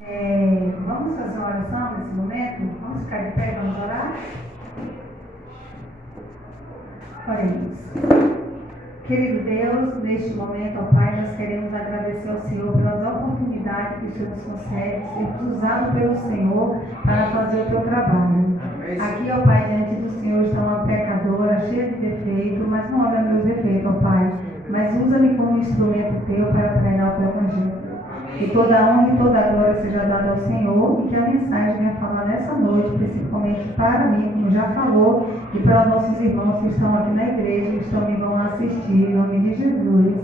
Vamos fazer uma oração nesse momento? Vamos ficar de pé, vamos orar? Oremos. Querido Deus, neste momento, ó Pai, nós queremos agradecer ao Senhor pelas oportunidades que o Senhor nos concede, ser usado pelo Senhor para fazer o teu trabalho. Aqui, ó Pai, diante do Senhor está uma pecadora cheia de defeitos, mas não olha meus defeitos, ó Pai, mas usa-me como instrumento teu para pregar o teu evangelho. Que toda a honra e toda a glória seja dada ao Senhor e que a mensagem venha falar nessa noite, principalmente para mim, como já falou, e para os nossos irmãos que estão aqui na igreja, que também vão assistir, em nome de Jesus.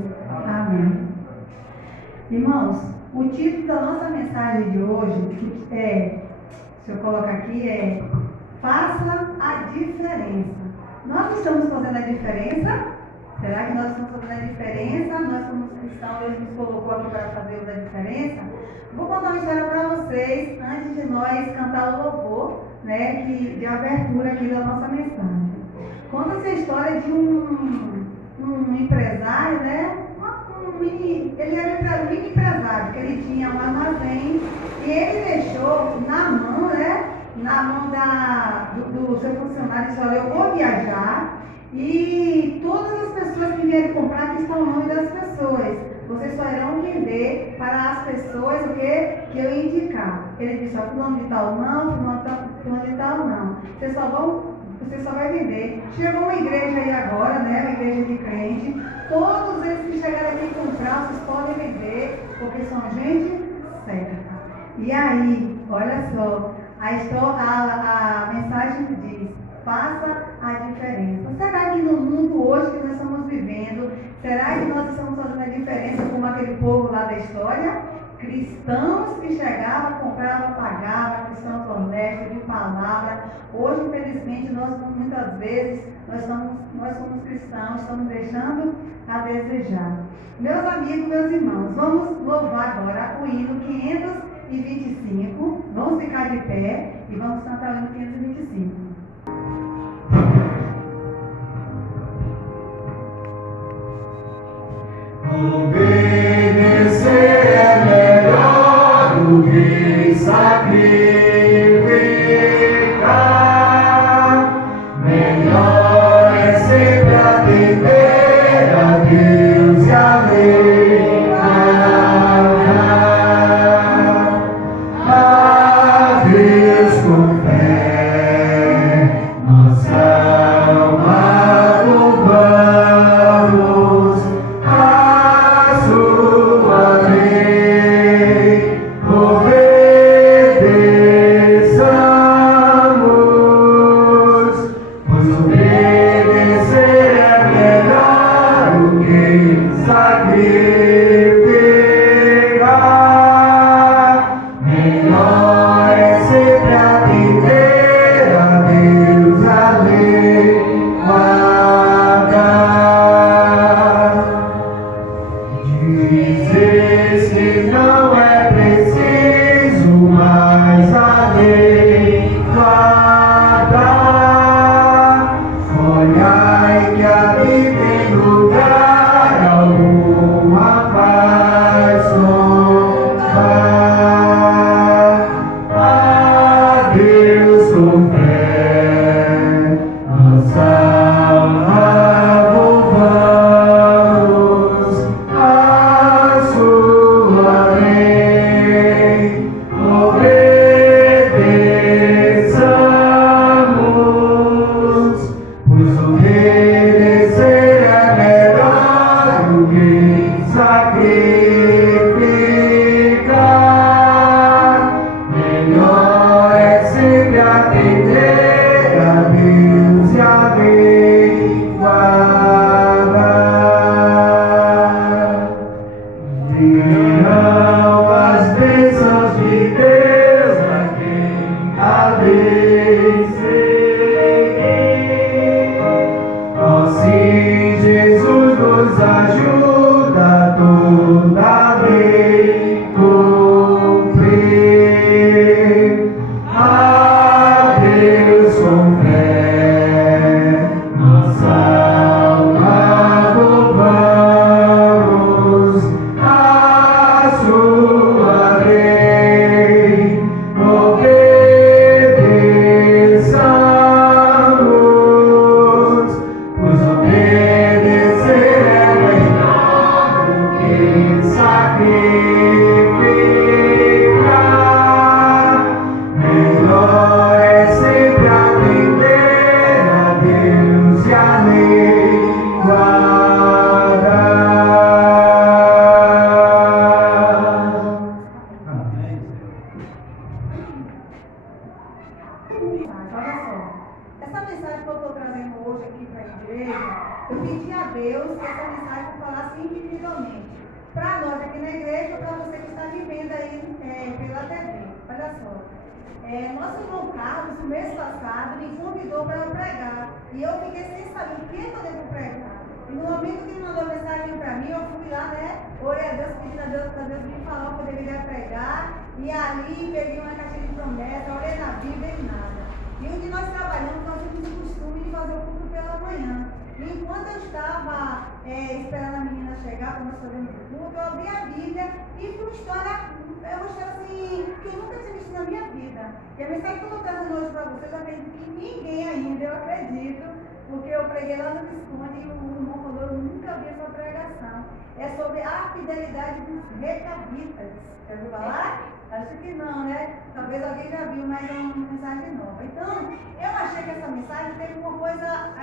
Amém. Irmãos, o título da nossa mensagem de hoje se eu colocar aqui, Faça a diferença. Nós estamos fazendo a diferença? Será que nós estamos fazendo a diferença? Nós como cristãos, Deus nos colocou aqui para fazer a diferença? Vou contar uma história para vocês, antes de nós cantar o louvor, de abertura aqui da nossa mensagem. Conta-se a história de um empresário, ele era um mini empresário, que ele tinha um armazém, e ele deixou na mão do seu funcionário, disse, olha, eu vou viajar, e todas as pessoas que vierem comprar, aqui está o nome das pessoas. Vocês só irão vender para as pessoas o que eu indicar. Ele disse, fulano de tal não, fulano de tal não. Você só vai vender. Chegou uma igreja aí agora, uma igreja de crente. Todos eles que chegaram aqui comprar, vocês podem vender, porque são gente certa. E aí, olha só, a mensagem diz, faça a diferença. Será que no mundo hoje que nós estamos vivendo, será que nós estamos fazendo a diferença como aquele povo lá da história? Cristãos que chegavam, compravam, pagavam, cristãos honestos, de palavra. Hoje, infelizmente, muitas vezes, nós como cristãos, estamos deixando a desejar. Meus amigos, meus irmãos, vamos louvar agora o hino 525. Vamos ficar de pé e vamos cantar o hino 525. Obedecer é melhor do que sacrificar. Melhor é sempre atender a Deus e a lei. A Deus com fé, nossa alma louvamos. Sua lei, obedecer. eu pedi a Deus que essa mensagem falasse individualmente. Para nós aqui na igreja, ou para você que está me vendo aí pela TV. Olha só. Nosso irmão Carlos, no mês passado, me convidou para eu pregar. E eu fiquei sem saber o que eu devo pregar. E no momento que ele mandou mensagem para mim, eu fui lá, orei a Deus, pedindo a Deus para Deus me falar o que eu deveria pregar. E ali peguei uma caixinha de promessa, orei na Bíblia e nada. E onde nós trabalhamos, nós temos o costume de fazer o culto pela manhã. E enquanto eu estava esperando a menina chegar para nós fazermos o culto, eu abri a Bíblia e foi uma história assim, que eu nunca tinha visto na minha vida. E a mensagem que eu estou trazendo hoje para vocês, eu acredito que ninguém ainda, eu acredito, porque eu preguei lá no Visconde e o irmão falou, eu nunca vi essa pregação. É sobre a fidelidade dos recabitas. Já ouviu falar? Acho que não, né? Talvez alguém já viu, mas é uma mensagem nova. Então, eu achei que essa mensagem teve uma coisa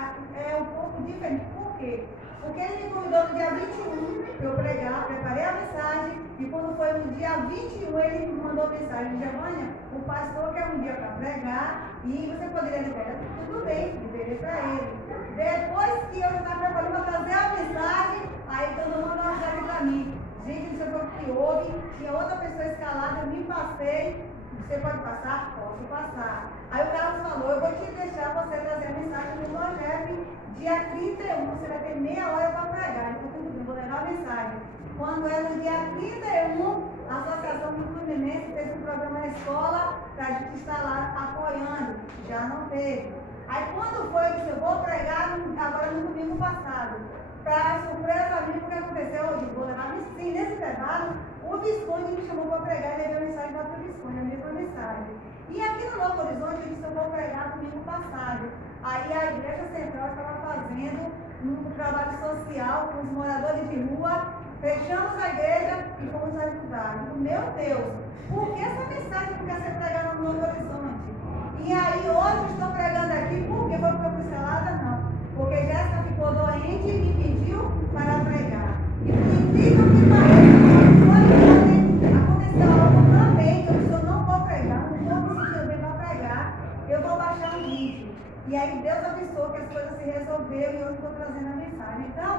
um pouco diferente. Por quê? Porque ele me convidou no dia 21 para eu pregar, preparei a mensagem, e quando foi no dia 21 ele me mandou mensagem, Giovânia, o pastor quer um dia para pregar, e você poderia liberar? Tudo bem, liberei para ele. Depois que eu estava preparando para fazer a mensagem, aí todo mundo mandou uma mensagem para mim. Gente, não sei o que houve, tinha outra pessoa escalada, eu me passei, você pode passar? Posso passar. Aí o Carlos falou, eu vou te deixar você trazer a mensagem do Nojep, dia 31, você vai ter meia hora para pregar. Então tudo bem, vou levar a mensagem. Quando é no dia 31, a Associação do Fluminense fez um programa na escola para a gente estar lá apoiando, já não teve. Aí quando foi, eu disse, eu vou pregar agora no domingo passado. Para surpresa minha, o que aconteceu hoje? Vou levar sim, nesse intervalo, o Visconde me chamou para pregar e levei a mensagem para o Visconde, a mesma mensagem. E aqui no Novo Horizonte, eu disse, eu vou pregar domingo passado. Aí a Igreja Central estava fazendo um trabalho social com os moradores de rua, fechamos a igreja e fomos ajudar. Meu Deus, por que essa mensagem não quer ser pregada no Novo Horizonte? E aí hoje estou pregando aqui, por que foi porque eu fui selada? Não. Porque Jéssica ficou doente e me pediu para pregar. E por incrível que pareça, aconteceu algo também, que eu disse, eu não vou pregar, não vou me sentir bem para pregar, eu vou baixar um vídeo. E aí Deus abençoou que as coisas se resolveram e hoje estou trazendo a mensagem. Então,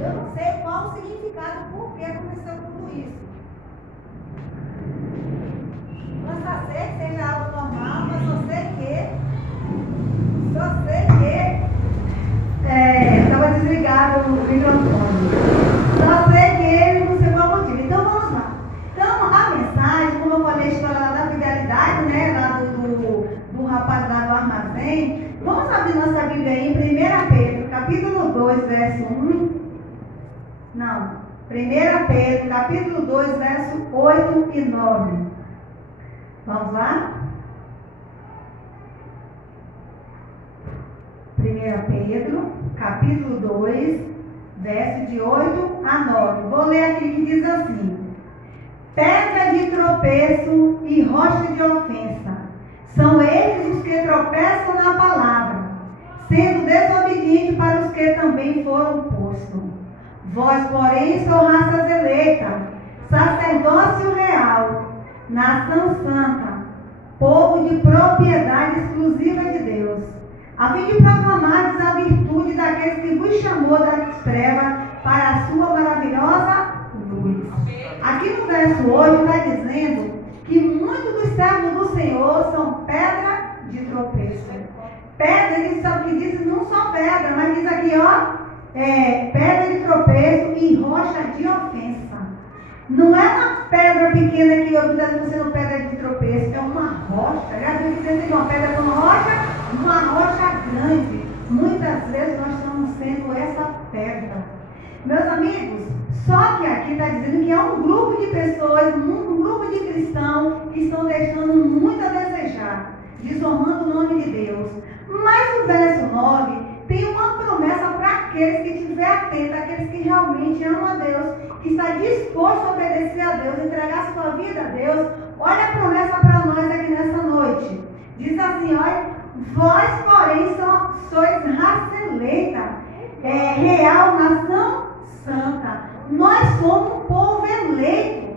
eu não sei qual o significado, por que aconteceu tudo isso. Não sei que seja algo normal, mas só sei que estava desligado o microfone. Só sei que ele não sei qual motivo. Então vamos lá. Então a mensagem, como eu falei a história lá da fidelidade, né? Lá do rapaz lá do armazém. Vamos abrir nossa Bíblia aí em 1 Pedro, capítulo 2, verso 1. Não. 1 Pedro, capítulo 2, verso 8 e 9. Vamos lá? 1 Pedro, capítulo 2, verso de 8 a 9. Vou ler aqui que diz assim: pedra de tropeço e rocha de ofensa, são esses os que tropeçam na palavra, sendo desobedientes para os que também foram postos. Vós, porém, sois raça eleita, sacerdócio real, nação santa, povo de propriedade exclusiva de Deus, a fim de proclamardes a virtude daqueles que vos chamou das trevas para a sua maravilhosa luz. Aqui no verso 8 está dizendo que muitos dos servos do Senhor são pedra de tropeço. Pedra, ele sabe o que diz? Não só pedra, mas diz aqui, pedra de tropeço e rocha de ofensa. Não é uma pedra pequena que eu estou sendo pedra de tropeço, é uma rocha. Já viu que tem uma pedra com uma rocha grande. Muitas vezes nós estamos sendo essa pedra. Meus amigos, só que aqui está dizendo que é um grupo de pessoas, um grupo de cristãos que estão deixando muito a desejar, desonrando o nome de Deus. Mas no verso 9 tem uma promessa para aqueles que estiver atento, aqueles que realmente amam a Deus, que está disposto a obedecer a Deus, entregar sua vida a Deus. Olha a promessa para nós aqui nessa noite. Diz assim, olha, vós, porém, sois raça eleita, real, nação santa. Nós somos povo eleito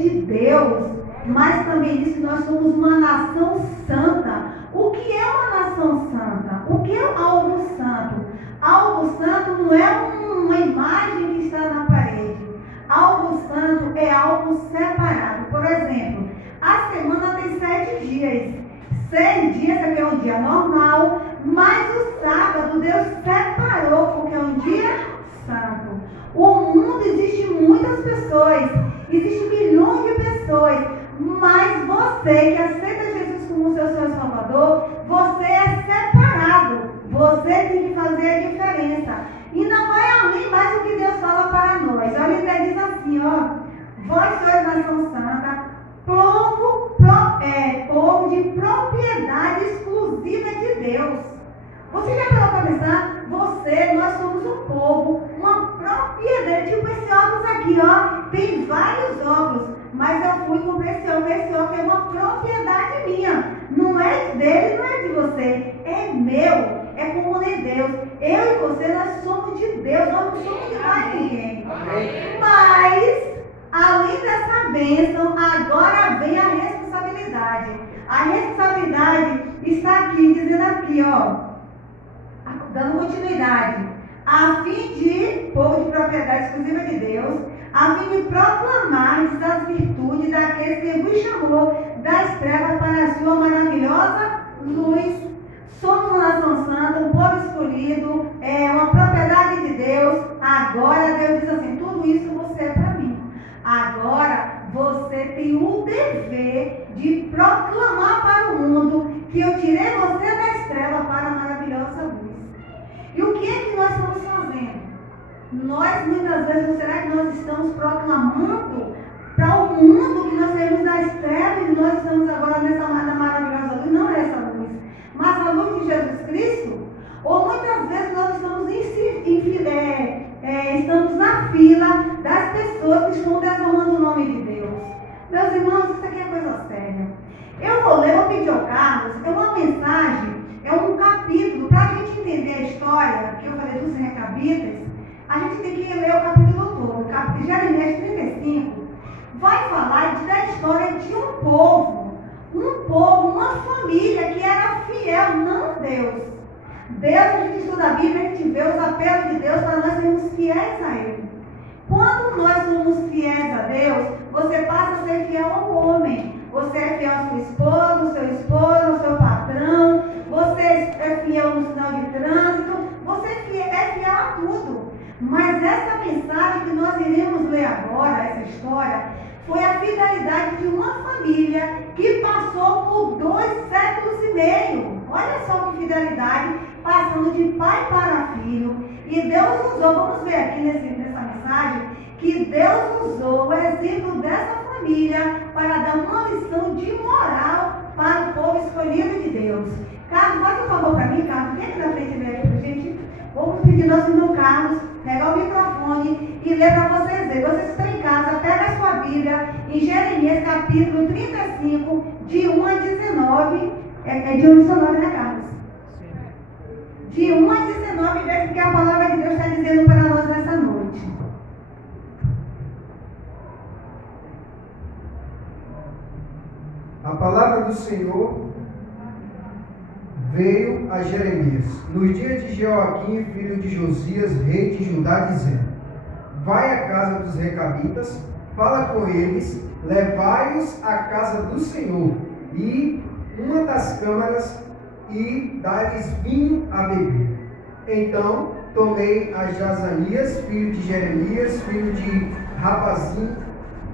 de Deus. mas também diz que nós somos uma nação santa. O que é uma nação santa? O que é algo santo? Algo santo não é uma imagem que está na parede. Algo santo é algo separado. Por exemplo, a semana tem 7 dias. 6 dias aqui é um dia normal, mas o sábado Deus separou porque é um dia santo. O mundo existe muitas pessoas, existem milhões de pessoas, mas você que aceita Jesus como seu Senhor e Salvador, você é separado. Você tem que fazer a diferença. E não vai além mais do que Deus fala para nós. Olha, ele diz assim, ó: vós sois nação santa, povo de propriedade exclusiva de Deus. Você já parou para pensar? Nós somos um povo, uma propriedade. Tipo esse óculos aqui, ó, tem vários óculos, mas eu fui com esse óculos é uma propriedade minha. Não é dele, não é de você, é meu. É como de Deus. Eu e você, nós somos de Deus, nós não somos de mais ninguém. Mas, além dessa bênção, agora vem a responsabilidade. A responsabilidade está aqui, dizendo aqui, ó, dando continuidade, a fim de, povo de propriedade exclusiva de Deus, a fim de proclamar as virtudes daquele que vos chamou das trevas para a sua maravilhosa luz. Somos uma nação santa, um povo escolhido, uma propriedade de Deus. Agora Deus diz assim: tudo isso você é para mim. Agora você tem o dever de proclamar para o mundo que eu tirei você das trevas para a maravilhosa luz. E o que é que nós estamos fazendo? Nós muitas vezes, será que nós estamos proclamando para o mundo que nós saímos das trevas e nós estamos agora nessa maravilhosa luz? Não é essa luz, mas a luz de Jesus Cristo? Ou muitas vezes nós estamos na fila das pessoas que estão desonrando o nome de Deus. Meus irmãos, isso aqui é coisa séria. vou pedir ao Carlos, é uma mensagem, é um capítulo, para a gente entender a história, que eu falei dos recabitas, a gente tem que ler o capítulo todo. O capítulo de Jeremias 35 vai falar da história de um povo, uma família que era fiel, não Deus. Deus, a gente estuda a Bíblia, a gente vê os apelos de Deus para nós sermos fiéis a Ele. Quando nós somos fiéis a Deus, você passa a ser fiel ao homem. Você é fiel ao seu esposo, ao seu patrão, você é fiel no sinal de trânsito, você é fiel a tudo. Mas essa mensagem que nós iremos ler agora, essa história, foi a fidelidade de uma família que passou por 2 séculos e meio. Olha só que fidelidade, passando de pai para filho. E Deus usou, vamos ver aqui nessa mensagem, que Deus usou o exemplo dessa família para dar uma lição de moral para o povo escolhido de Deus. Carlos, faz um favor para mim, Carlos, vem aqui na frente e lê aqui para a gente. Vamos pedir nosso irmão Carlos pegar o microfone e ler para vocês verem. Vocês estão em casa, pega a sua Bíblia em Jeremias capítulo 35, de 1 a 19. É de 1 a 19, né, Carlos? De 1 a 19, veja o que a palavra de Deus está dizendo para nós nessa noite. A palavra do Senhor veio a Jeremias nos dias de Joaquim, filho de Josias, rei de Judá, dizendo: vai à casa dos recabitas, fala com eles, levai-os à casa do Senhor, e uma das câmaras, e dá-lhes vinho a beber. Então tomei a Jazanias, filho de Jeremias, filho de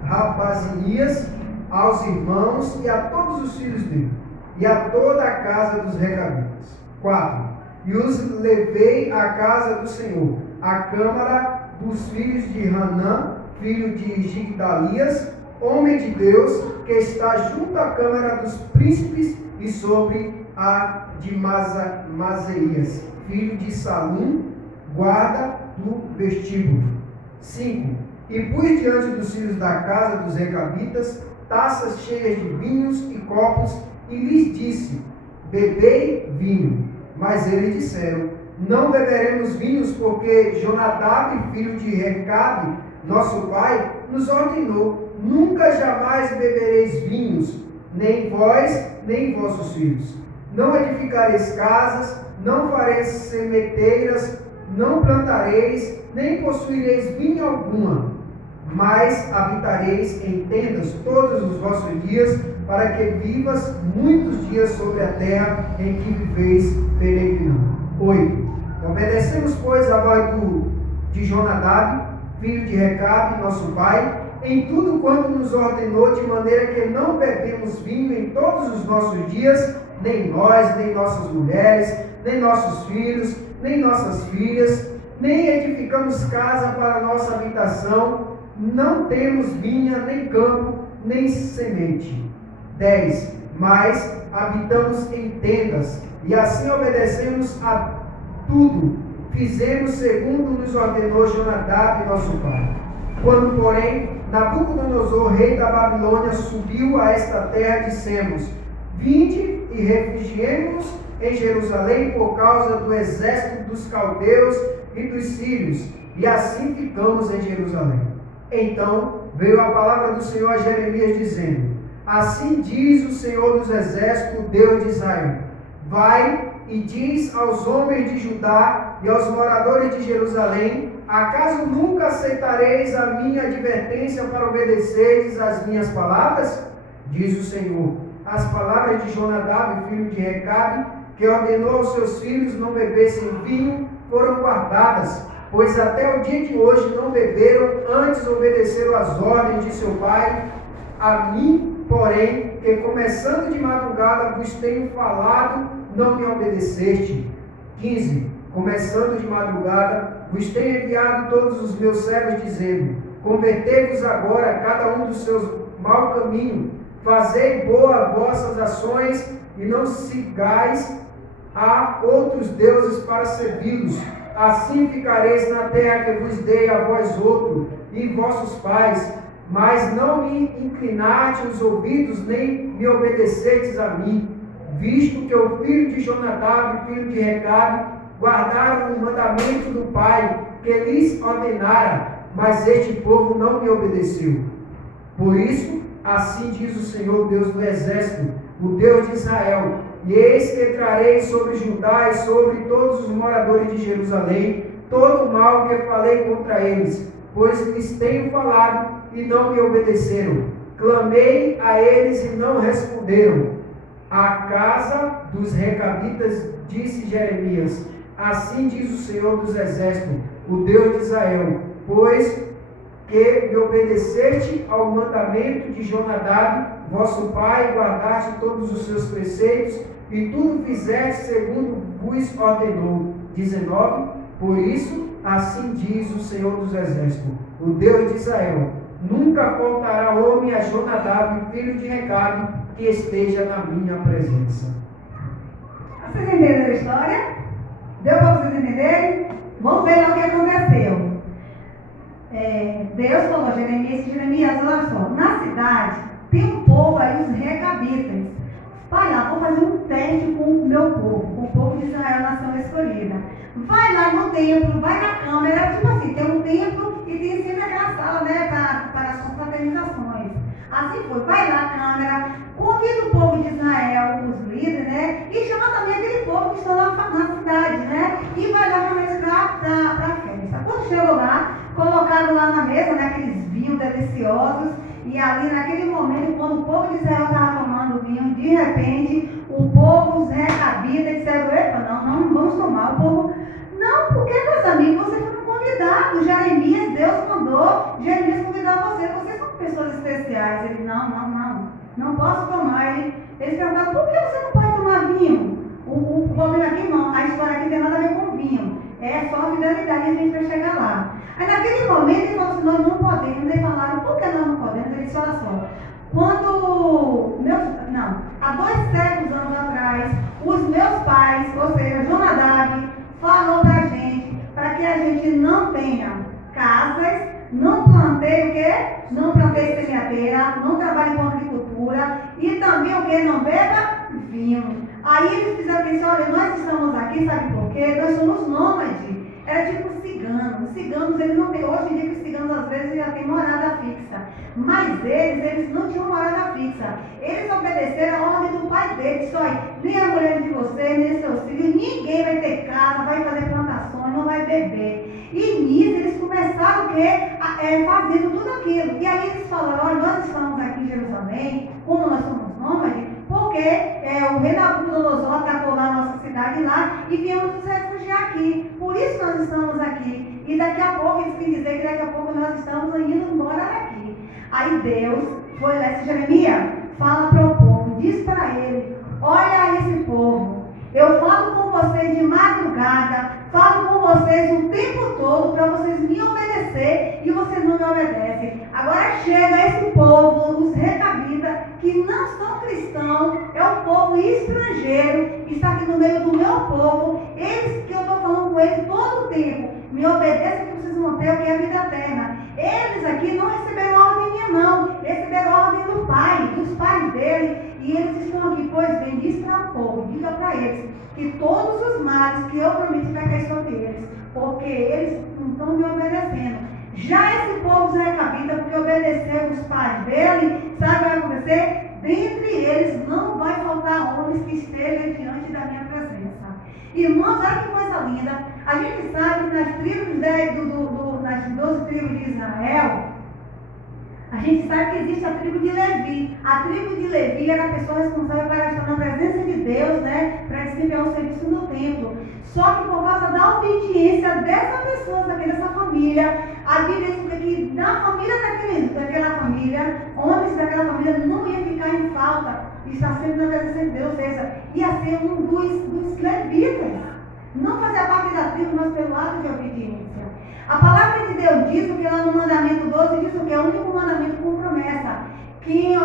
Rabazinias, aos irmãos e a todos os filhos dele, e a toda a casa dos recabitas. 4. E os levei à casa do Senhor, à câmara dos filhos de Hanã, filho de Gigdalias, homem de Deus, que está junto à câmara dos príncipes, e sobre a de Mazeias, filho de Salum, guarda do vestíbulo. 5. E pus diante dos filhos da casa dos recabitas taças cheias de vinhos e copos, e lhes disse: bebei vinho. Mas eles disseram: não beberemos vinhos, porque Jonadab, filho de Recabe, nosso pai, nos ordenou: nunca jamais bebereis vinhos, nem vós, nem vossos filhos. Não edificareis casas, não fareis sementeiras, não plantareis, nem possuireis vinha alguma, mas habitareis em tendas todos os vossos dias, para que vivas muitos dias sobre a terra em que viveis peregrinando. 8. Obedecemos, pois, a voz de Jonadab, filho de Recabe, nosso pai, em tudo quanto nos ordenou, de maneira que não bebemos vinho em todos os nossos dias, nem nós, nem nossas mulheres, nem nossos filhos, nem nossas filhas, nem edificamos casa para nossa habitação, não temos vinha, nem campo, nem semente. 10. Mas habitamos em tendas, e assim obedecemos a tudo. Fizemos segundo nos ordenou Jonadab, nosso pai. Quando, porém, Nabucodonosor, rei da Babilônia, subiu a esta terra, dissemos: vinde e refugiemo-nos em Jerusalém por causa do exército dos caldeus e dos sírios, e assim ficamos em Jerusalém. Então veio a palavra do Senhor a Jeremias, dizendo: assim diz o Senhor dos exércitos, Deus de Israel: vai e diz aos homens de Judá e aos moradores de Jerusalém: acaso nunca aceitareis a minha advertência para obedecerdes às minhas palavras? Diz o Senhor: as palavras de Jonadab, filho de Recabe, que ordenou aos seus filhos não bebessem vinho, foram guardadas, pois até o dia de hoje não beberam, antes obedeceram às ordens de seu pai. A mim, porém, que começando de madrugada vos tenho falado, não me obedeceste. 15. Começando de madrugada, vos tenho enviado todos os meus servos, dizendo: convertei-vos agora, cada um dos seus mau caminho, fazei boas vossas ações, e não sigais a outros deuses para servi-los. Assim ficareis na terra que vos dei a vós outro e vossos pais, mas não me inclinastes os ouvidos, nem me obedecestes a mim, visto que o filho de Jonadab, filho de Recabe, guardaram o mandamento do Pai, que lhes ordenara, mas este povo não me obedeceu. Por isso, assim diz o Senhor, Deus do exército, o Deus de Israel: e eis que trarei sobre Judá e sobre todos os moradores de Jerusalém todo o mal que falei contra eles, pois lhes tenho falado e não me obedeceram. Clamei a eles e não responderam. A casa dos recabitas, disse Jeremias: assim diz o Senhor dos exércitos, o Deus de Israel: pois que me obedeceste ao mandamento de Jonadab, vosso pai, guardaste todos os seus preceitos, e tudo fizeste segundo vos ordenou. 19. Por isso, assim diz o Senhor dos exércitos, o Deus de Israel: nunca faltará homem a Jonadab, filho de Recabe, que esteja na minha presença. Vocês entenderam a história? Deu para vocês entenderem? Vamos ver lá o que aconteceu. Deus falou a Jeremias: olha só, na cidade tem um povo aí, os recabitas. Vai lá, vou fazer um teste com o meu povo, com o povo de Israel, nação escolhida. Vai lá no templo, vai na câmara, tipo assim, tem um templo e tem sempre aquela sala, né, para as confraternizações. Assim foi, vai lá na câmara, convida o povo de Israel, os líderes, né, e chama também aquele povo que está na cidade, né, e vai lá para a festa. Quando chegou lá, colocaram lá na mesa, né, aqueles vinhos deliciosos, e ali naquele momento, quando o povo de Israel estava tomando vinho, de repente, o povo, os recabitas, disseram: epa, não vamos tomar. O povo: não, porque, meus amigos, vocês foram convidados. Jeremias, Deus mandou Jeremias convidar vocês são pessoas especiais. Ele: não posso tomar. Eles perguntaram: por que você não pode tomar vinho? O problema aqui não, a história aqui tem nada a ver com vinho, é só fidelidade, a gente vai chegar lá. Aí naquele momento ele falou assim: nós não podemos. Eles falaram: por que nós não podemos? Ele disse: olha só, há 2 séculos atrás, os meus pais, ou seja, Jonadab, falou para a gente, para que a gente não tenha casas, não planteie o quê? Não planteie semeadeira, não trabalhe com agricultura e também o quê? Não beba vinho. Aí eles fizeram isso: olha, nós estamos aqui, sabe por quê? Nós somos nômades. era tipo cigano. Os ciganos, eles não têm, hoje em dia que os ciganos às vezes já têm morada fixa, mas eles não tinham morada fixa. Eles obedeceram a ordem do pai deles, só nem a mulher de vocês, nem seus filhos, ninguém vai ter casa, vai fazer plantações, não vai beber. E nisso eles começaram o quê? Fazendo tudo aquilo. E aí eles falaram, olha, nós estamos aqui em Jerusalém, como nós somos nômades, porque o rei Nabucodonosor atacou lá a nossa cidade lá e viemos nos refugiar aqui. Por isso nós estamos aqui. E daqui a pouco, eles querem dizer que daqui a pouco nós estamos indo embora daqui. Aí Deus foi lá e disse, Jeremias, fala para o povo, diz para ele, olha esse povo, eu falo com vocês de madrugada, falo com vocês o tempo todo para vocês me obedecer e vocês não me obedecem. Agora chega esse povo, os recabitas, que não são cristãos, é um povo estrangeiro, que está aqui no meio do meu povo, eles que eu estou falando com eles todo o tempo, me obedeçam que vocês vão ter o que é a vida eterna. Eles aqui não receberam ordem minha não, receberam ordem do Pai, dos pais dele, e eles estão aqui, pois bem, diz para o povo, diga para eles, que todos os males que eu prometi vai cair sobre eles, porque eles não estão me obedecendo. Já esse povo os recabita, porque obedeceu os pais dele, sabe o que vai acontecer? Dentre eles não vai faltar homens que estejam diante da minha presença. Irmãos, olha que coisa linda. A gente sabe que nas tribos nas 12 tribos de Israel, a gente sabe que existe a tribo de Levi. A tribo de Levi era a pessoa responsável para estar na presença de Deus, né? Para desempenhar o serviço no templo. Só que por causa da obediência dessa pessoa, dessa família, a Bíblia diz que na família daquela família, homens daquela família não ia ficar em falta de estar sempre na presença de Deus, ou seja, ia ser um dos levitas. Não fazia parte da tribo, mas pelo lado de obediência. A palavra de Deus diz, que lá no mandamento 12, diz que é o único mandamento com promessa. Que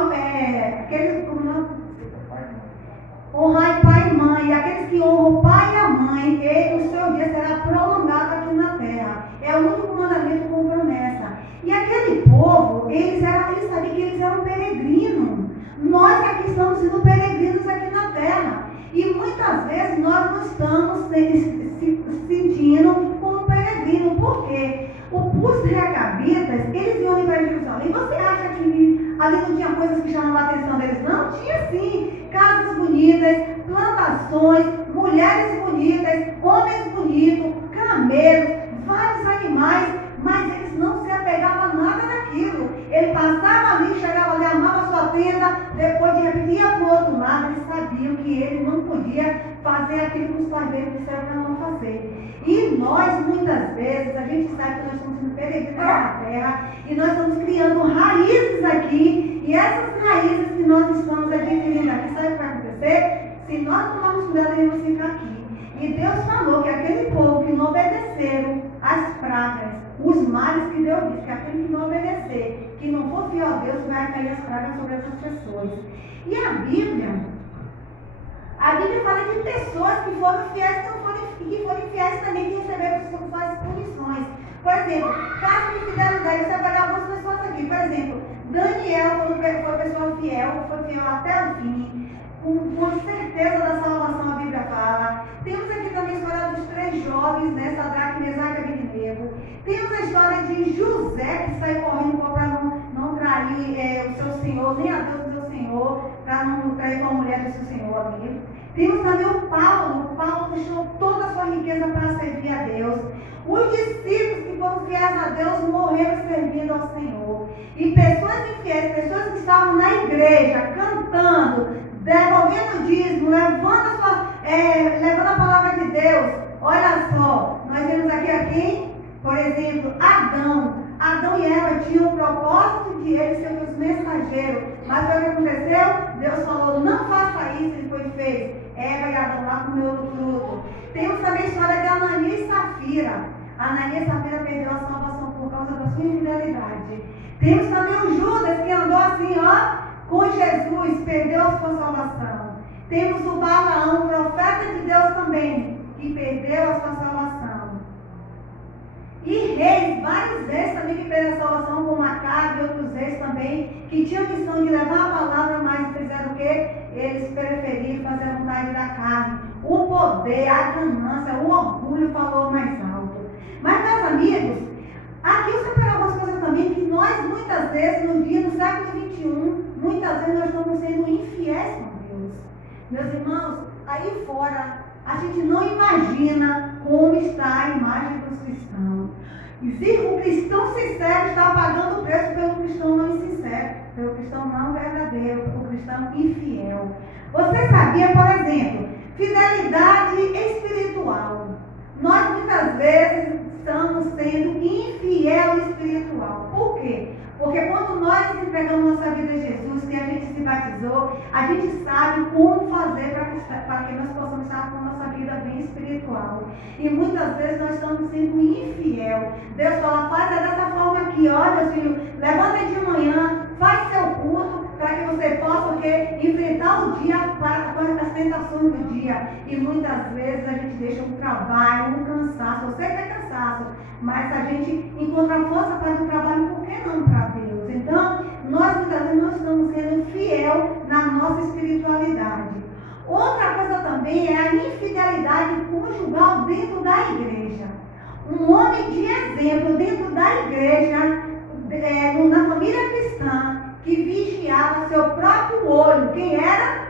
honrar pai e mãe. E aqueles que honram o pai e a mãe, o seu dia será prolongado aqui na terra. É o único mandamento com promessa. E aquele povo, eles sabiam que eles eram peregrinos. Nós que aqui estamos sendo peregrinos aqui na terra. E muitas vezes nós não estamos se sentindo como peregrino. Por quê? Os recabitas, eles iam ir para Jerusalém. E você acha que ali não tinha coisas que chamavam a atenção deles? Não, tinha sim. Casas bonitas, plantações, mulheres bonitas, homens bonitos, camelos, vários animais, mas eles não se apegavam a nada daquilo. Ele passava ali, chegava ali, armava sua tenda, depois de repente ia para o outro lado. Eles sabiam que ele não podia fazer aquilo que os pais dele disseram para não fazer. E nós, muitas vezes, a gente sabe que nós estamos sendo peregrinos na terra e nós estamos criando raízes aqui, e essas raízes que nós estamos adquirindo aqui, sabe o que vai acontecer? Se nós tomarmos cuidado, eles vão ficar aqui. E Deus falou que aquele povo que não obedeceram às pragas, os males que Deus disse, que aquele que não obedecer, que não for fiel a Deus, vai cair as pragas sobre essas pessoas. E a Bíblia fala de pessoas que foram fiéis, que foram fiéis também, que receberam suas punições. Por exemplo, caso de fidelidade, você vai dar algumas pessoas aqui. Por exemplo, Daniel foi pessoa fiel, foi fiel até o fim, com certeza da salvação, a Bíblia fala. Temos aqui também a história dos 3 jovens, né, Sadraque, Mesaque e Abednego. Temos a história de José, que saiu correndo para não trair o seu senhor, nem a Deus do seu senhor, para não trair com a mulher do seu senhor ali. Temos também o Paulo deixou toda a sua riqueza para servir a Deus. Os discípulos que foram fiéis a Deus morreram servindo ao Senhor. E pessoas infiéis, pessoas que estavam na igreja, cantando, devolvendo dízimo, levando a palavra de Deus. Olha só, nós vemos aqui, por exemplo, Adão e Eva tinham o propósito de eles serem os mensageiros. Mas foi o que aconteceu? Deus falou, não faça isso, ele foi feito. Eva e Adão lá comeu do fruto. Temos também a história de Ananias e Safira. Ananias e Safira perdeu a salvação por causa da sua infidelidade. Temos também o Judas, que andou assim, com Jesus, perdeu a sua salvação. Temos o Balaão, profeta de Deus também, que perdeu a sua salvação. E reis, vários reis também que perderam a salvação, como Acabe e outros reis também, que tinham a missão de levar a palavra, mas fizeram o quê? Eles preferiram fazer a vontade da carne. O poder, a ganância, o orgulho falou mais alto. Mas, meus amigos, aqui eu separei algumas coisas também que nós, muitas vezes, no século XXI, muitas vezes nós estamos sendo infiéis com Deus. Meus irmãos, aí fora, a gente não imagina como está a imagem dos cristãos. O cristão sincero está pagando o preço pelo cristão não insincero, pelo cristão não verdadeiro, pelo cristão infiel. Você sabia, por exemplo, fidelidade espiritual. Nós muitas vezes estamos sendo infiel espiritual. Por quê? Porque quando nós entregamos nossa vida a Jesus, que a gente se batizou, a gente sabe como fazer para que nós possamos estar com a nossa vida bem espiritual. E muitas vezes nós estamos sendo infiel. Deus fala, faz dessa forma aqui, olha filho, levanta de manhã, faz seu culto, para que você possa enfrentar o dia com as tentações do dia. E muitas vezes a gente deixa um trabalho, um cansaço. Eu sei que é cansaço, mas a gente encontra força para o trabalho, por que não para Deus? Então, nós muitas vezes não estamos sendo fiel na nossa espiritualidade. Outra coisa também é a infidelidade conjugal dentro da igreja. Um homem de exemplo dentro da igreja, na família cristã, que vigiava seu próprio olho. Quem era?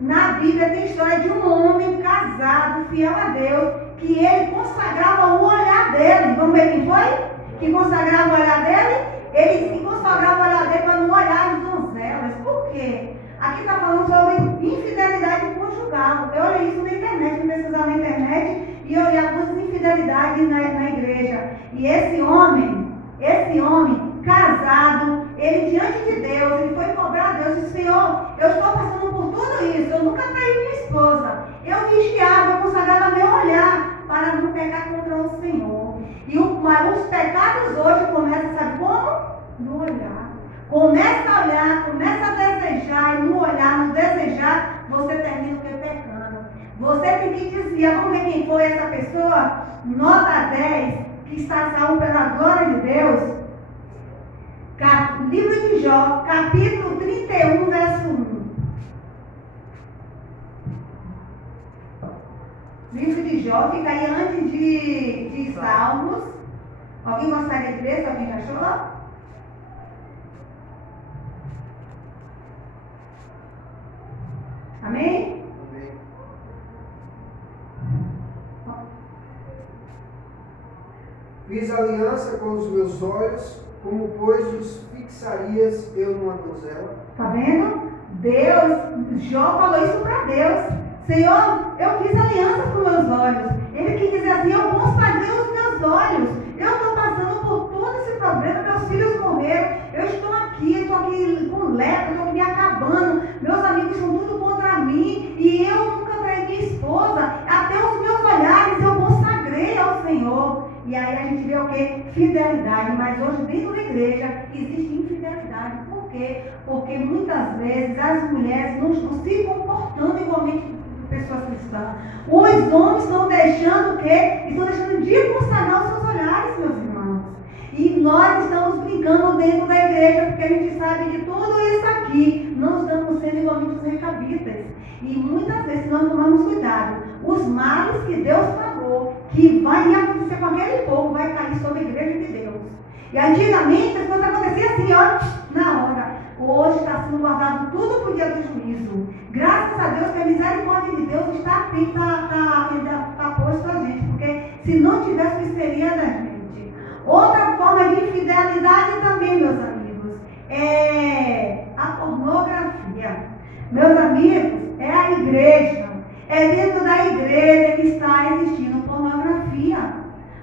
Na Bíblia tem história de um homem casado, fiel a Deus, que ele consagrava o olhar dele. Vamos ver quem foi? Que consagrava o olhar dele? Ele consagrava o olhar dele para não olhar as donzelas. Por quê? Aqui está falando sobre infidelidade conjugal. Eu olhei isso na internet, fui pesquisar na internet e olhei algumas infidelidades na igreja. E esse homem casado, ele diante de Deus, ele foi cobrar a Deus e disse, Senhor, eu estou passando por tudo isso, eu nunca traí minha esposa, eu vigiava, eu consagrava meu olhar para não pecar contra o Senhor. Mas os pecados hoje começam, sabe como? No olhar. Começa a olhar, começa a desejar, e no olhar, no desejar, você termina o que? Pecando. Você tem que desviar, vamos ver quem foi essa pessoa? Nota 10, que está salvo pela glória de Deus. Livro de Jó, capítulo 31, verso 1. Livro de Jó, fica aí antes de Salmos. Alguém gostaria de ler, se alguém achou? Amém? Amém. Fiz aliança com os meus olhos, como pois os fixarias eu numa donzela? Tá vendo? Deus, Jó falou isso para Deus. Senhor, eu fiz aliança com meus olhos. Ele quis dizer assim, eu consagrei os meus olhos. Eu estou passando por todo esse problema, meus filhos morreram, eu estou aqui com lepra, estou me acabando, meus amigos estão tudo contra mim, e eu nunca traí minha esposa, até os meus olhares eu consagrei ao Senhor. E aí a gente vê o que? Fidelidade, mas hoje dentro da igreja existe infidelidade. Por quê? Porque muitas vezes as mulheres não estão se comportando igualmente pessoas cristãs. Os homens estão deixando o quê? Estão deixando de consagrar os seus olhares, meus irmãos. E nós estamos brincando dentro da igreja, porque a gente sabe que tudo isso aqui não estamos sendo igualmente os recabitas. E muitas vezes, se nós tomarmos cuidado, os males que Deus falou que vai acontecer com aquele povo vai cair sobre a igreja de Deus. E antigamente as coisas aconteciam assim, ó, na hora. Hoje está sendo guardado tudo para o dia do juízo. Graças a Deus que a misericórdia de Deus está posto a gente, porque se não tivesse, o que seria da gente? Outra forma de infidelidade também, meus amigos, é a pornografia. Meus amigos, é a igreja. É dentro da igreja que está existindo pornografia.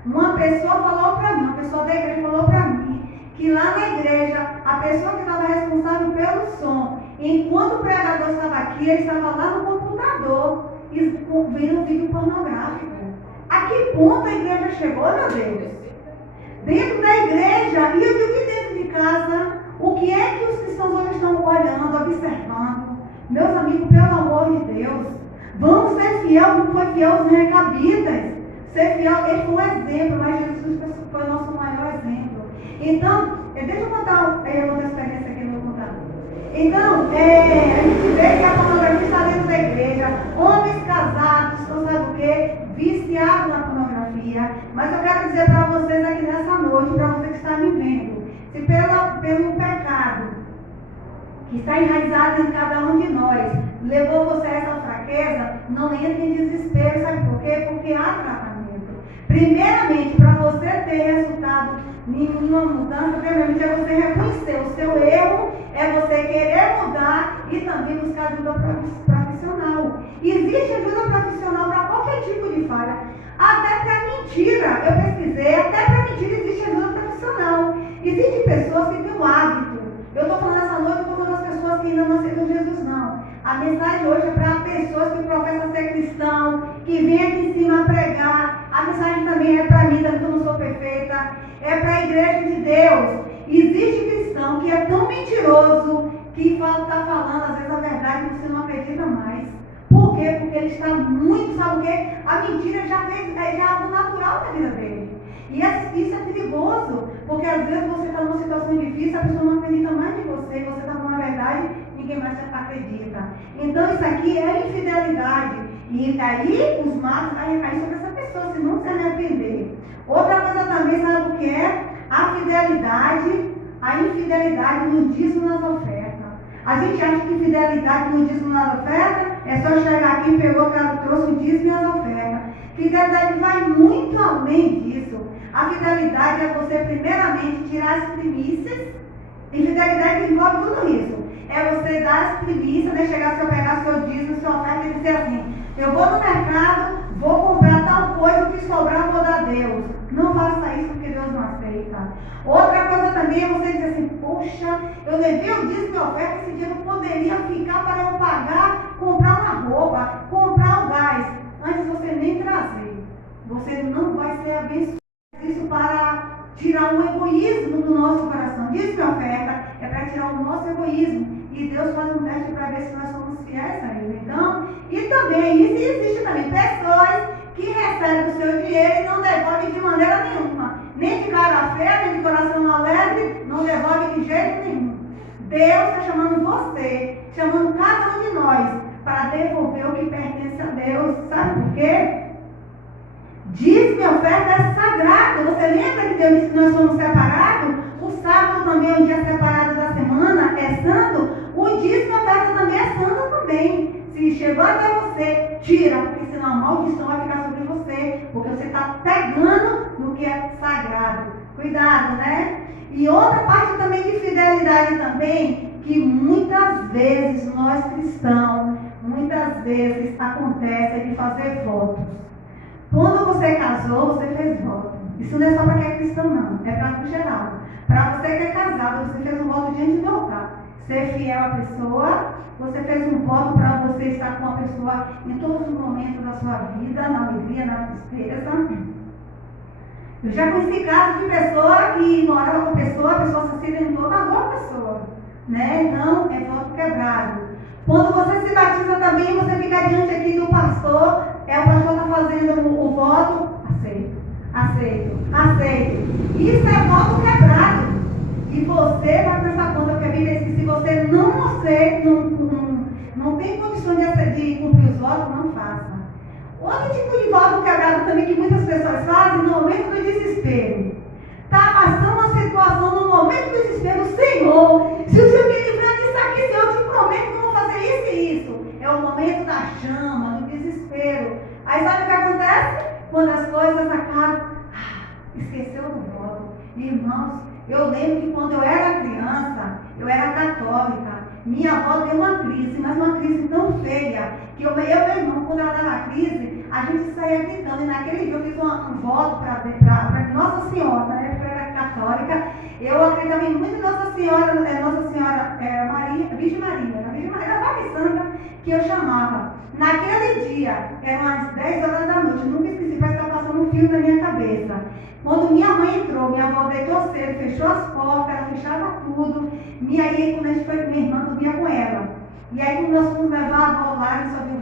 Uma pessoa falou para mim, uma pessoa da igreja falou para mim, que lá na igreja, a pessoa que estava responsável pelo som, enquanto o pregador estava aqui, ele estava lá no computador, vendo um vídeo pornográfico. A que ponto a igreja chegou, meu Deus? Dentro da igreja, e eu digo que dentro de casa, o que é que os cristãos hoje estão olhando, observando? Meus amigos, pelo amor de Deus, vamos ser fiel como foi fiel os recabitas. Ser fiel, ele foi um exemplo, mas Jesus foi o nosso maior exemplo. Então, deixa eu contar outra experiência aqui no computador. Então, a gente vê que a pornografia está dentro da igreja, homens casados, não sabe o quê, viciados na pornografia. Mas eu quero dizer para vocês aqui nessa noite, para você que está me vendo, se pelo pecado que está enraizado em cada um de nós levou você a essa fraqueza, não entre em desespero. Sabe por quê? Porque há tratamento. Primeiramente, para você ter resultado em uma mudança, primeiramente é você reconhecer o seu erro, é você querer mudar e também buscar ajuda profissional. Existe ajuda profissional para qualquer tipo de falha, até para mentira. Eu pesquisei, até para mentira existe ajuda profissional. Existem pessoas que têm um hábito. Eu estou falando essa noite, eu estou falando das pessoas que ainda não aceitam Jesus, não. A mensagem hoje é para pessoas que professam ser cristão, que vêm aqui em cima pregar. A mensagem também é para mim, também que eu não sou perfeita. É para a igreja de Deus. Existe cristão que é tão mentiroso que está falando, às vezes, a verdade que você não acredita mais. Por quê? Porque ele está muito, sabe o quê? A mentira já é algo natural na vida dele. E isso é perigoso, porque às vezes você está numa situação difícil, a pessoa não acredita mais em você, você está falando a verdade, ninguém mais acredita. Então isso aqui é infidelidade. E aí os matos vão recair sobre essa pessoa, se não se arrepender. Outra coisa também, sabe o que é? A infidelidade no dízimo nas ofertas. A gente acha que fidelidade no dízimo nas ofertas é só chegar aqui, pegou, trouxe o dízimo e as ofertas. Fidelidade vai muito além disso. A fidelidade é você, primeiramente, tirar as primícias. E fidelidade envolve tudo isso. É você dar as primícias, né? Chegar, se eu pegar seu dízimo, sua oferta, e dizer assim: eu vou no mercado, vou comprar tal coisa, o que sobrar, vou dar a Deus. Não faça isso porque Deus não aceita. Outra coisa também é você dizer assim: poxa, eu levei o dízimo e oferta, esse dinheiro poderia ficar para eu pagar, comprar uma roupa, comprar o gás. Antes você nem trazer, você não vai ser abençoado. Isso para tirar o egoísmo do nosso coração. Dízimo e oferta é para tirar o nosso egoísmo. E Deus faz um teste para ver se nós somos fiéis a Ele. Então, e também, existe também pessoas que recebem o seu dinheiro e não devolvem de maneira nenhuma. Nem de cara feia, nem de coração alegre, não devolve de jeito nenhum. Deus está chamando você, chamando cada um de nós para devolver o que pertence a Deus. Sabe por quê? Dízimo e oferta é sagrado. Você lembra que Deus disse que nós somos separados? O sábado também é um dia separado da semana, é santo. O dízimo e oferta também é santo também. Se chegou até você, tira, porque senão a maldição vai ficar sobre você, porque você está pegando no que é sagrado. Cuidado, né? E outra parte também de fidelidade também, que muitas vezes nós cristãos, muitas vezes acontece de fazer votos. Quando você casou, você fez voto. Isso não é só para quem é cristão, não. É para o geral. Para você que é casado, você fez um voto diante do altar. Ser fiel à pessoa, você fez um voto para você estar com a pessoa em todos os momentos da sua vida, na alegria, na tristeza. Eu já conheci casos de pessoa que morava com a pessoa se acidentou na rua a pessoa. Né? Então, é voto quebrado. Quando você se batiza também, você fica diante aqui do pastor, o pastor está fazendo o voto, aceito. Isso é voto quebrado. E você vai prestar conta, porque a Bíblia diz que se você não tem condições de cumprir os votos, não faça. Outro tipo de voto quebrado também que muitas pessoas fazem no momento do desespero. Está passando uma situação no momento do desespero, Senhor, se o Senhor me livrar disso aqui, Senhor, eu te prometo que eu vou fazer isso e isso. É o momento da chama, do desespero. Aí sabe o que acontece? Quando as coisas acabam, esqueceu do voto. Irmãos, eu lembro que quando eu era criança, eu era católica. Minha avó deu uma crise, mas uma crise tão feia, que eu e meu irmão, quando ela dava crise, a gente saía gritando. E naquele dia eu fiz um voto para Nossa Senhora, né? Eu era católica. Eu acreditava muito em Nossa Senhora Maria, Virgem Maria da Barra Santa, que eu chamava. Naquele dia, eram as 10 horas da noite, eu nunca esqueci, parece que estava passando um fio na minha cabeça. Quando minha mãe entrou, minha avó deitou cedo, fechou as portas, ela fechava tudo. Quando a gente foi, minha irmã dormia com ela. E aí, quando nós fomos levar a avó lá, ele só viu,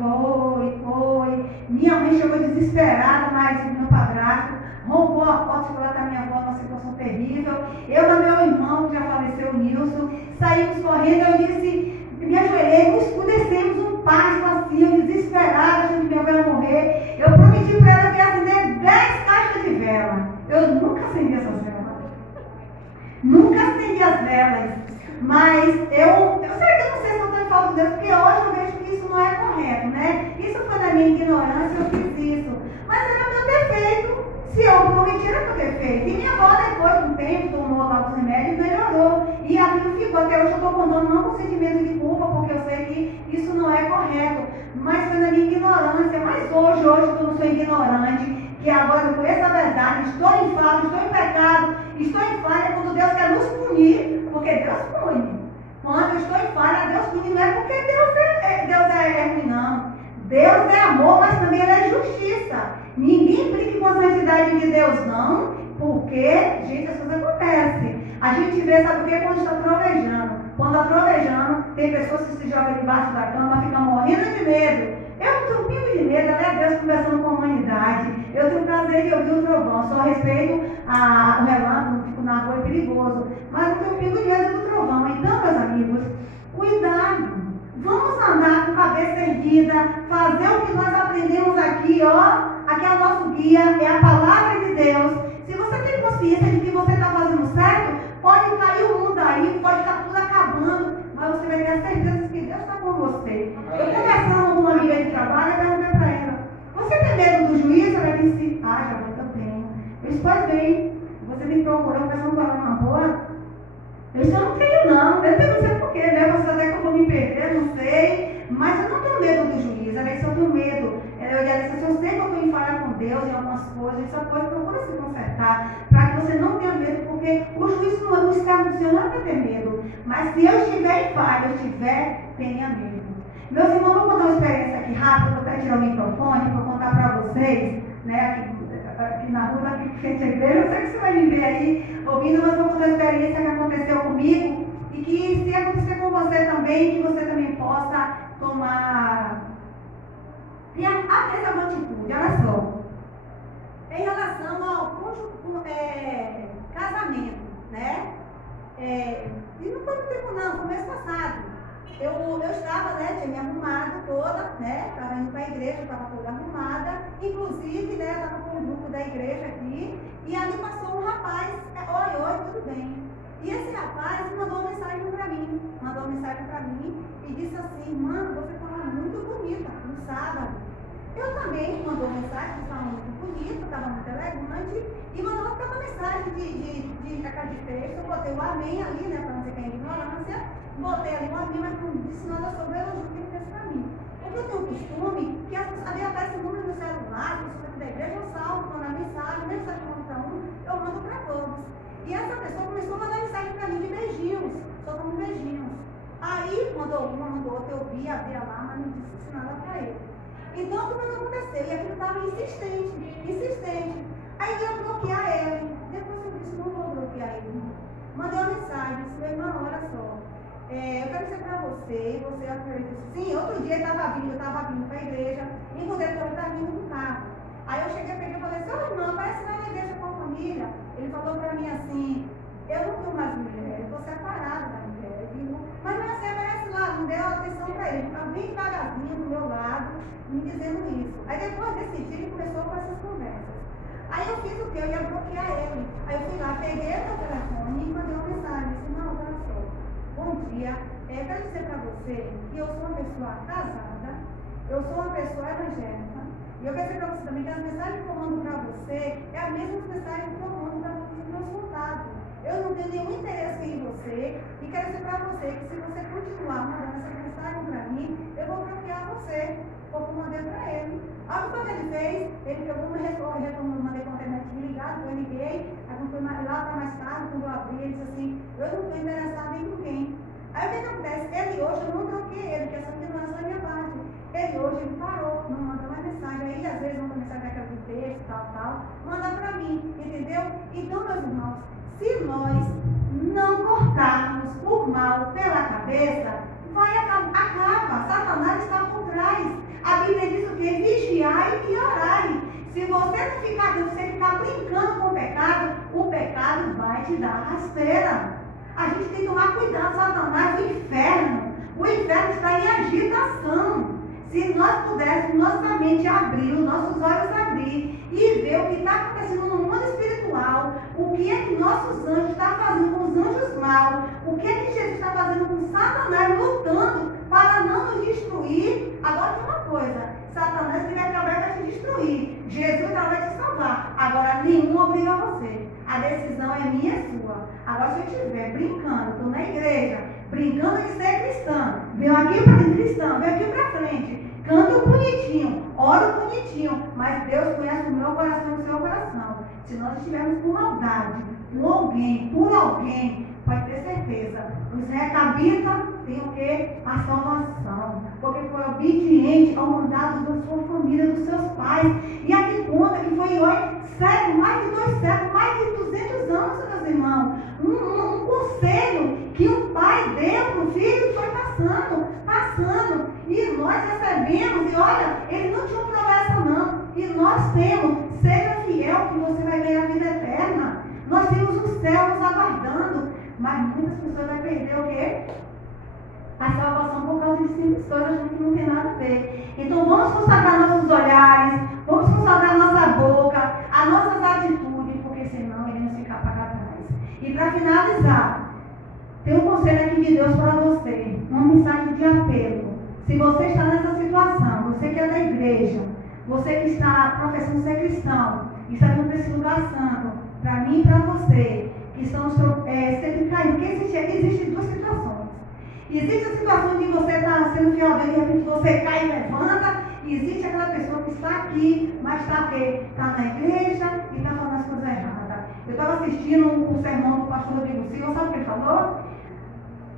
oi. Minha mãe chegou desesperada, mas o meu padrasto roubou a porta, chegou lá com a minha avó numa situação terrível. Eu e meu irmão, que já faleceu, o Nilson, saímos correndo. Eu disse, me ajoelhei, nos descemos um pasto assim, eu desesperada, achando que minha avó ia morrer. Eu prometi para ela que ia acender 10 caixas de vela. Eu nunca acendi essas velas. Nunca acendi as velas. Mas eu sei que eu não sei se eu estou em falta de Deus, porque hoje eu vejo que isso não é correto, né? Isso foi na minha ignorância, eu fiz isso. Mas era meu defeito. Se eu não mentira, era meu defeito. E minha avó, depois de um tempo, tomou lá os remédios e melhorou. E aquilo ficou. Até hoje eu estou contando, não com sentimento de culpa, porque eu sei que isso não é correto. Mas foi na minha ignorância. Mas hoje que eu não sou ignorante, que agora eu conheço a verdade, estou em falta, estou em pecado, estou em falha quando Deus quer nos punir, porque Deus pune. Quando eu estou em falha, Deus pune, não é porque Deus é ruim, não. Deus é amor, mas também Ele é justiça. Ninguém brinque com a santidade de Deus, não, porque, gente, as coisas acontecem. A gente vê, sabe o que? Quando está trovejando. Quando está trovejando, tem pessoas que se jogam debaixo da cama, ficam morrendo de medo. Eu não tenho um pingo de medo, até Deus conversando com a humanidade. Eu tenho prazer de ouvir o trovão, só respeito o relâmpago, fico na rua, é perigoso. Mas eu tenho um pingo de medo do trovão. Então, meus amigos, cuidado. Vamos andar com a cabeça erguida, fazer o que nós aprendemos aqui, ó. Aqui é o nosso guia, é a palavra de Deus. Se você tem consciência de que você está fazendo certo, pode cair o mundo aí, pode estar tudo acabando, mas você vai ter a certeza de que Deus está com você. Eu conversando com uma amiga de trabalho, eu perguntei para ela, você tem medo do juiz? Ela disse, já eu tenho. Eu disse, pois bem, você me procurou, pensando com ela numa boa? Eu disse, eu não tenho não. Eu não sei porquê, né? Você até que eu vou me perder, não sei. Mas eu não tenho medo do juiz. Ela disse, eu tenho medo. Eu disse, eu sei que eu estou em falha com Deus em algumas coisas. Essa coisa procura se consertar. Para que você não tenha medo, porque o juiz não está no Senhor, não é para ter medo. Mas se eu estiver em falha, tenha medo. Meus irmãos, vou contar uma experiência aqui rápida. Vou até tirar o microfone para contar para vocês, né? Aqui na rua, aqui frente à igreja, eu sei que você vai me ver aí ouvindo, mas vou contar uma experiência que aconteceu comigo e que se acontecer com você também, que você também possa ter a mesma atitude. Olha só, em relação ao casamento, né? E não foi muito tempo não, foi mês passado. Eu estava, né, tinha me arrumado toda, né, estava indo para a igreja, estava toda arrumada, inclusive, né, estava com um grupo da igreja aqui, e ali passou um rapaz, oi, tudo bem. E esse rapaz mandou uma mensagem para mim, e disse assim, irmã, você estava muito bonita no sábado. Eu também mandou mensagem, estava muito bonita, estava muito elegante, e mandou outra mensagem de texto, eu botei o amém ali, né, para não ser que é ignorância, botei ali o amém, mas não disse nada sobre o elogio que ele fez para mim. Porque eu tenho um costume que ali aparece o número do celular, que eu sou da igreja, eu salvo, mando a mensagem, nem mensagem para um, eu mando para todos. E essa pessoa começou a mandar mensagem para mim de beijinhos, só como beijinhos. Aí mandou uma, mandou outra, eu vi, abria lá, mas não disse nada para ele. Então, como é que aconteceu? E aquilo estava insistente. Aí eu ia bloquear ele. Depois eu disse, não vou bloquear ele. Mandei uma mensagem, disse, meu irmão, olha só. Eu quero dizer para você, você acredita. Sim, outro dia eu estava vindo para a igreja, encontrei que ele estava vindo no carro. Aí eu cheguei, peguei e falei assim, ô irmão, aparece lá na igreja com a família. Ele falou para mim assim, eu não tenho mais mulher, eu estou separado da mulher. Mas não é assim, aparece lá, não deu atenção para ele. Estava bem devagarzinho do meu lado, me dizendo isso. Aí depois desse dia ele começou com essas conversas. Aí eu fiz o quê? Eu ia bloquear ele. Aí eu fui lá, peguei meu telefone e mandei uma mensagem. Disse, não, olha só. Bom dia, quero dizer para você que eu sou uma pessoa casada, eu sou uma pessoa evangélica, e eu quero dizer para você também que as mensagens que eu mando para você é a mesma mensagem que eu mando para todos os meus contatos. Eu não tenho nenhum interesse em você, e quero dizer para você que se você continuar mandando essa mensagem para mim, eu vou bloquear você, como eu mandei para ele. Olha o que ele fez, ele pegou uma retorno, mandei com a internet ligado, eu liguei, aí quando foi lá para mais tarde, quando eu abri, ele disse assim, eu não estou interessado em ninguém. Aí o que acontece? Ele hoje, eu não bloqueei ele, porque essa ignorância da minha parte. Ele hoje, ele parou, não mandou mais mensagem. Aí às vezes manda mensagem daquela de texto, tal, manda para mim, entendeu? Então, meus irmãos, se nós não cortarmos o mal pela cabeça, acaba. Satanás está por trás. A Bíblia diz o quê? Vigiai e orai. Se você ficar brincando com o pecado vai te dar rasteira. A gente tem que tomar cuidado, Satanás, o inferno está em agitação. Se nós pudéssemos nossa mente abrir, os nossos olhos abrir e ver o que está acontecendo no mundo espiritual, espiritual, o que é que nossos anjos estão fazendo com os anjos maus, o que é que Jesus está fazendo com Satanás, lutando para não nos destruir. Agora tem uma coisa, Satanás ele através vai te destruir, Jesus através vai te salvar. Agora nenhum obriga você, a decisão é minha e sua. Agora se eu estiver brincando, estou na igreja, brincando de ser cristã, venho aqui para ser cristã, venho aqui para frente, canto bonitinho, oro bonitinho, mas Deus conhece o meu coração e o seu coração. Se nós estivermos com maldade, com alguém, por alguém, pode ter certeza, os recabitas têm o quê? A salvação, porque foi obediente ao mandado da sua família, dos seus pais. E aqui conta que foi século, mais de 2 séculos, mais de 200 anos, meus irmãos. Um conselho que o pai deu para o filho e foi passando. E nós recebemos, e olha, ele não tinha promessa não. E nós temos, seja fiel que você vai ganhar a vida eterna. Nós temos o céu nos aguardando. Mas muitas pessoas vão perder o quê? A salvação por causa de simples coisas, achando que não tem nada a ver. Então vamos consagrar nossos olhares, vamos consagrar nossa boca, as nossas atitudes, porque senão iremos ficar para trás. E para finalizar, tem um conselho aqui de Deus para você, uma mensagem de apelo. Se você está nessa situação, você que é da igreja, você que está professando ser cristão, está indo para esse lugar santo, para mim e para você, que estão sempre caindo, porque existem 2 situações. Existe a situação de você estar sendo fiel a Deus, de repente você cai e levanta, e existe aquela pessoa que está aqui, mas está na igreja e está falando as coisas erradas. Eu estava assistindo um sermão do pastor Rodrigo Silva, sabe o que ele falou?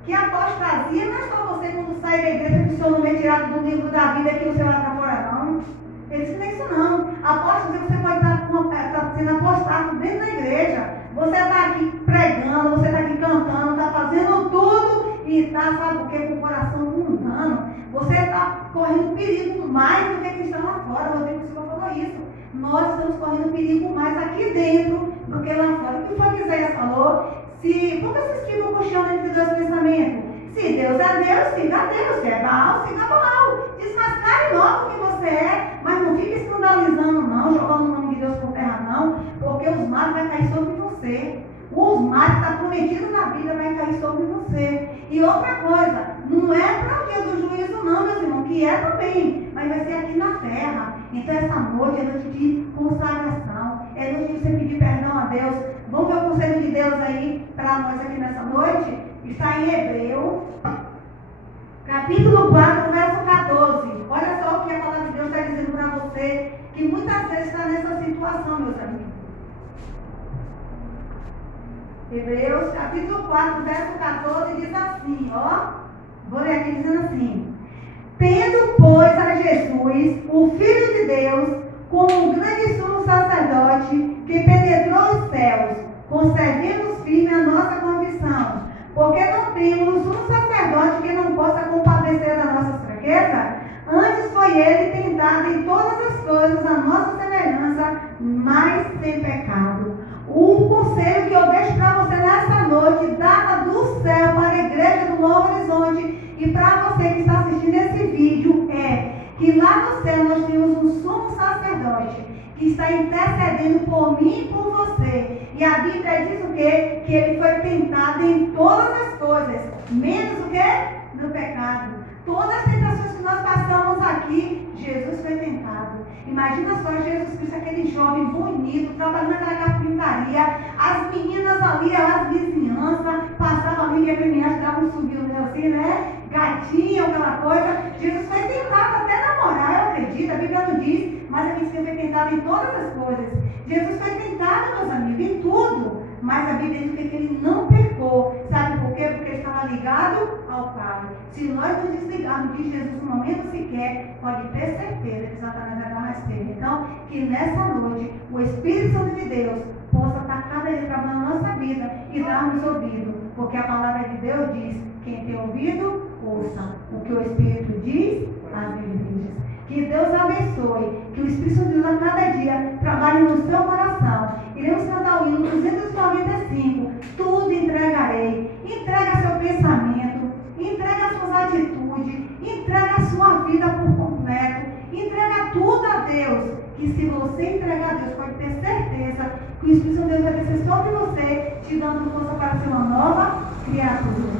Que a apostasia não é só você quando sai da igreja que o seu nome é tirado do livro da vida que você vai para fora, não. Ele disse nem isso não. Apostasia você pode estar sendo apostado dentro da igreja. Você está aqui pregando, você está aqui cantando, está fazendo tudo e está, sabe o que, com o coração mundano. Você está correndo perigo mais do que quem está lá fora. O Rodrigo Silva falou isso. Nós estamos correndo perigo mais aqui dentro do que lá fora. O que foi que Isaías falou? Por que vocês ficam coxando entre 2 pensamentos? Se Deus é Deus, siga Deus. Se é Baal, siga Baal. Desmascare logo o que você é, mas não fique escandalizando não, jogando o nome de Deus por terra não, porque os males vão cair sobre você. Os males que estão prometidos na Bíblia vai cair sobre você. E outra coisa, não é para o dia do juízo não, meus irmãos, que é também, mas vai ser aqui na terra. Então essa noite é noite de consagração, é noite de você pedir perdão a Deus. Vamos ver o conselho de Deus aí para nós aqui nessa noite? Está em Hebreus, capítulo 4, verso 14. Olha só o que a palavra de Deus está dizendo para você, que muitas vezes está nessa situação, meus amigos. Hebreus, capítulo 4, verso 14, diz assim, ó. Vou ler aqui dizendo assim. Tendo, pois, a Jesus, o Filho de Deus, como um grande sumo sacerdote que penetrou os céus, conservemos firme a nossa convicção, porque não temos um sacerdote que não possa compadecer da nossa fraqueza. Antes foi ele tentado em todas as coisas, a nossa semelhança, mas sem pecado. O conselho que eu deixo para você nessa noite, data do céu para a igreja do Novo Horizonte e para você que está assistindo esse vídeo, é que lá no céu nós temos um sumo sacerdote que está intercedendo por mim e por você. E a Bíblia diz o quê? Que ele foi tentado em todas as coisas, menos o quê? No pecado. Todas as tentações que nós passamos aqui, Jesus foi tentado. Imagina só Jesus Cristo, aquele jovem bonito, trabalhando naquela carpintaria, as meninas ali, as vizinhanças, passavam ali e a criança dava um subiu assim, né? Gatinho, aquela coisa. Jesus foi tentado até namorar, eu acredito, a Bíblia não diz, mas a gente foi tentado em todas as coisas. Jesus foi tentado, meus amigos, em tudo, mas a Bíblia diz que ele não pecou. Sabe por quê? Porque ele estava ligado ao Pai. Se nós nos desligarmos de Jesus no momento sequer, pode ter certeza que Satanás vai dar mais tempo. Então, que nessa noite, o Espírito Santo de Deus possa estar cada dia trabalhando na nossa vida e dar-nos ouvido. Porque a palavra de Deus diz, quem tem ouvido, ouça o que o Espírito diz às igrejas. Que Deus abençoe, que o Espírito Santo de Deus a cada dia trabalhe no seu coração. Iremos cantar o hino 295, tudo entregarei. Entrega seu pensamento, entrega suas atitudes, entrega a sua vida por completo, entrega tudo a Deus. Que se você entregar a Deus, pode ter certeza que o Espírito de Deus vai descer sobre você, te dando força para ser uma nova criatura.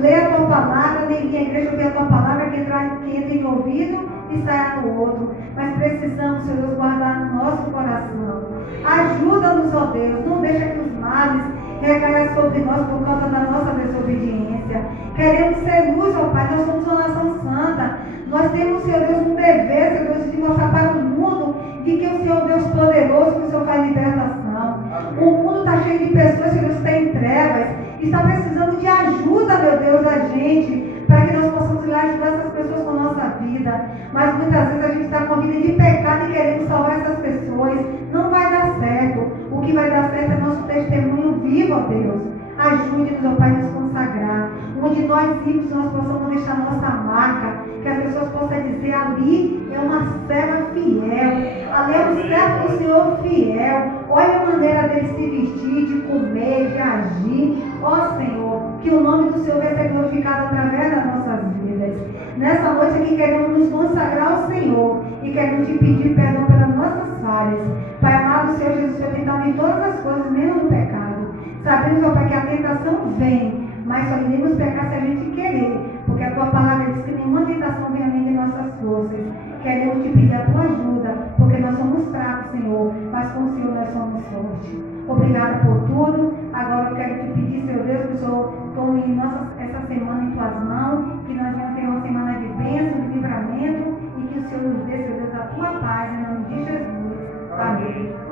ler a tua palavra, nem vir à igreja ouvir a tua palavra que entra em ouvido e saia no outro. Mas precisamos, Senhor Deus, guardar no nosso coração. Ajuda-nos, ó Deus, não deixa que os males recaiam sobre nós por causa da nossa desobediência. Queremos ser luz, ó Pai, nós somos uma nação santa. Nós temos, Senhor Deus, um dever, Senhor Deus, de mostrar para o mundo de que o Senhor Deus poderoso, que o Senhor faz libertação. O mundo está cheio de pessoas, Senhor Deus, que está em trevas, está precisando de ajuda, meu Deus, da gente, para que nós possamos ir lá ajudar essas pessoas com a nossa vida. Mas muitas vezes a gente está com a vida de pecado e queremos salvar essas pessoas. Não vai dar certo. O que vai dar certo é nosso testemunho vivo, ó Deus. Ajude-nos, ó Pai, a nos consagrar. Onde nós irmos, nós possamos deixar nossa marca, que as pessoas possam dizer: ali é uma serva fiel, ali é um servo do Senhor fiel. Olha a maneira dele se vestir, de comer, de agir. Ó Senhor, que o nome do Senhor vai ser glorificado através das nossas vidas. Nessa noite aqui queremos nos consagrar ao Senhor e queremos te pedir perdão pelas nossas falhas. Pai amado, Senhor Jesus, Senhor tentado em todas as coisas, menos no pecado. Sabemos, ó Pai, que a tentação vem, mas só iremos pecar se a gente querer, porque a tua palavra diz que nenhuma tentação vem além de nossas forças. Queremos te pedir a tua ajuda, porque nós somos fracos, Senhor, mas com o Senhor nós somos fortes. Obrigado por tudo. Agora eu quero te pedir, Senhor Deus, que o Senhor tome essa semana em tuas mãos, que nós vamos ter uma semana de bênção, de livramento, e que o Senhor nos dê, Senhor Deus, a tua paz, em nome de Jesus. Amém.